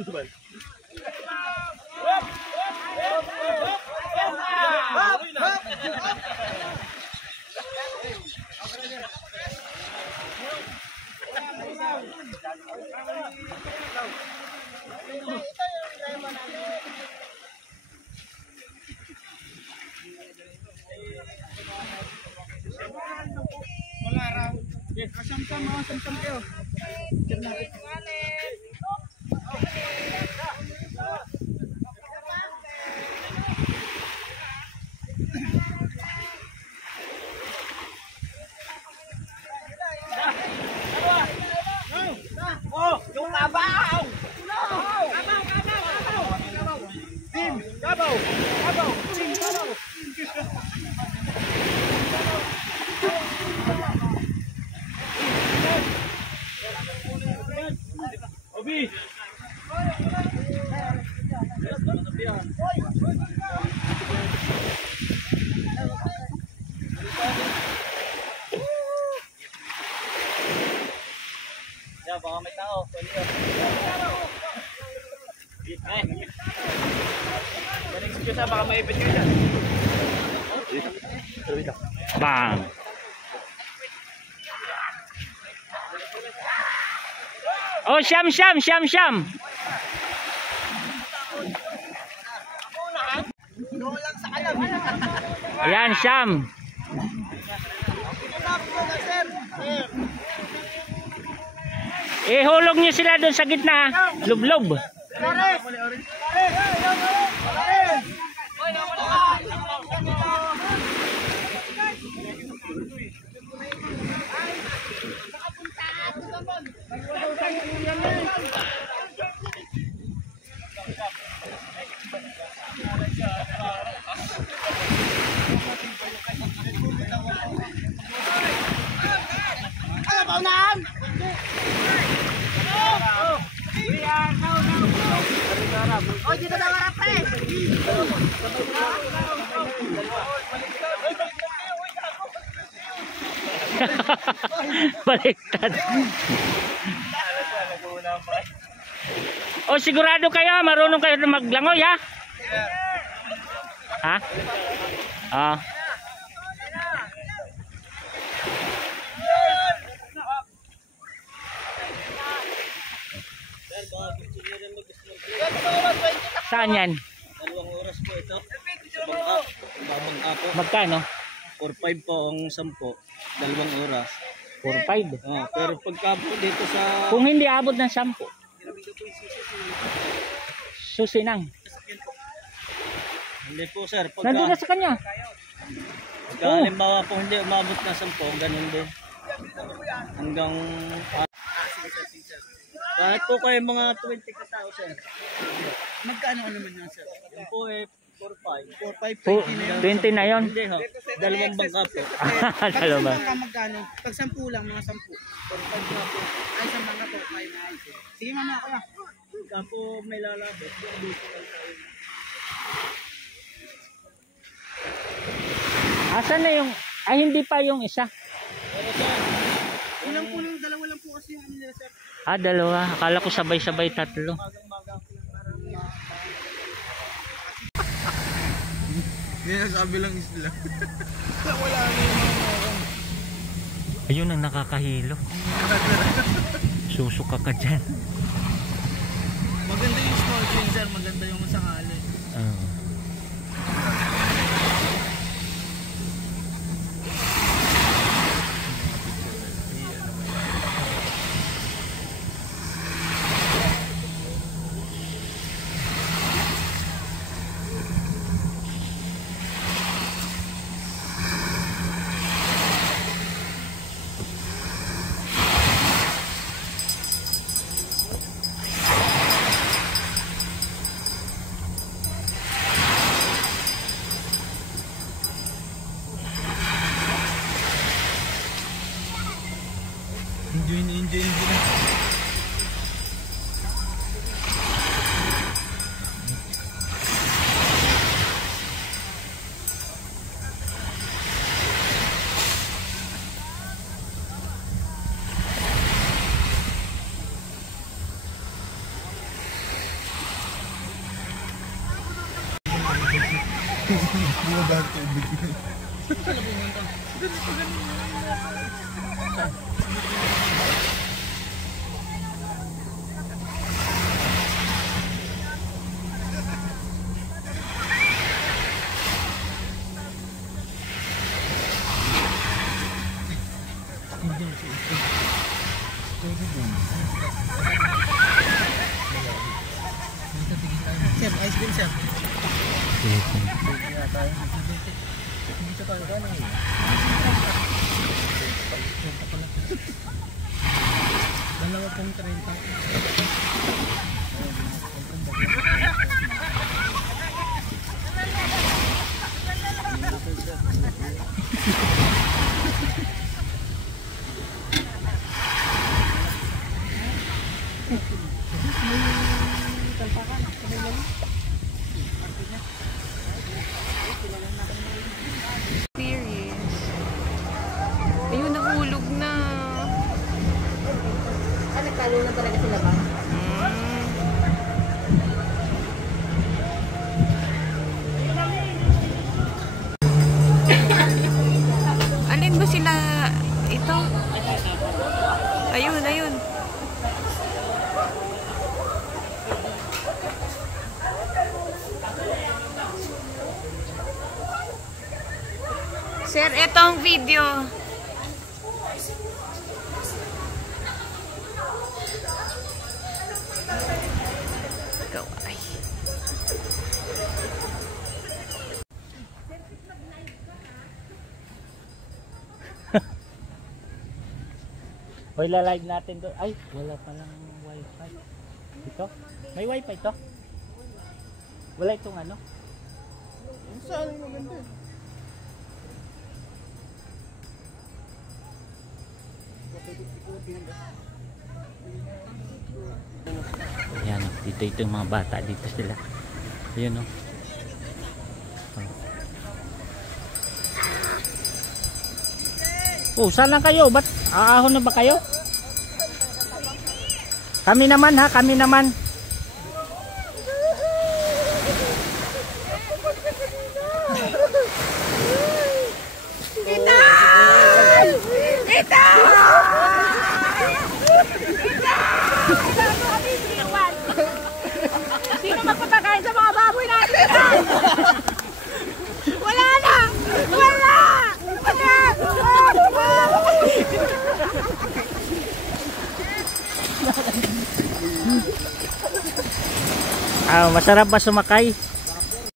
Wala raw. Kasam-sam mga samsam kayo. Oh, yung kabaw! Tim, kabaw! Kabaw! Tim, kabaw! Obi! Ya, baka may tao. Galing excuse baka may ipit nyo dyan. Bang! Oh, siyam! Ayan, siyam. Ihulog niyo sila doon sa gitna. Lublob. Oh, dito na harap pre. Baliktad. Oh, sigurado kayo, marunong kayo maglangoy, ha? Ha? Ah. Saan yan? 2 oras po ito. Sa bangka. Babangka po. Magkano? 4-5 po ang 10. 2 oras. 4-5. Oh, pero pagka po dito sa... Kung hindi abot ng 10. Susinang. Hindi po sir. Nandun na sa kanya. Pagka halimbawa po hindi umabot ng 10, ganun din. Hanggang... Kahit po kayo mga 20 katao sir. Magkano naman yan, sir? Yan po 4-5. 4-5, 20 na yun. Hindi ho. 2 bangka po. Dalawa. Pag magkano? Pag 10 lang, mga 10. 4-5 na po. Ay, 10 bangka po. 5 na. Sige mama ako na. Pagka po may lalabot, dito lang tayo. Asan na yung... Ay, hindi pa yung isa. Ilang po lang, 2 lang po kasi yung ano nila, sir. Ah, 2. Akala ko sabay-sabay 3. Yan, sabi lang isla. Wala na yung Ayun ang nakakahilo. Susuka ka dyan. maganda yung snorkeling, sir. Maganda yung sakali. Enjoy. Sir, ice cream sir. Dalawa pong 30. Serious. Ayun, nahulog na. Nagtalo na talaga sila ba? Alin ba sila ito? Ayun, ayun. Sir, ito ang video. Ikaw ay. Hoy, la-live natin doon. Ay, wala palang wifi. Ito? May wifi to? Wala itong ano? Saan yung maganda? Ayan, oh. Dito ito yung mga bata. Dito sila. Ayun, oh. Oh, saan lang kayo? Ba't aahon na ba kayo? Kami naman ha, kami naman. Sino magpapakain sa mga baboy natin? Wala na! Wala! Wala! Masarap ba sumakay?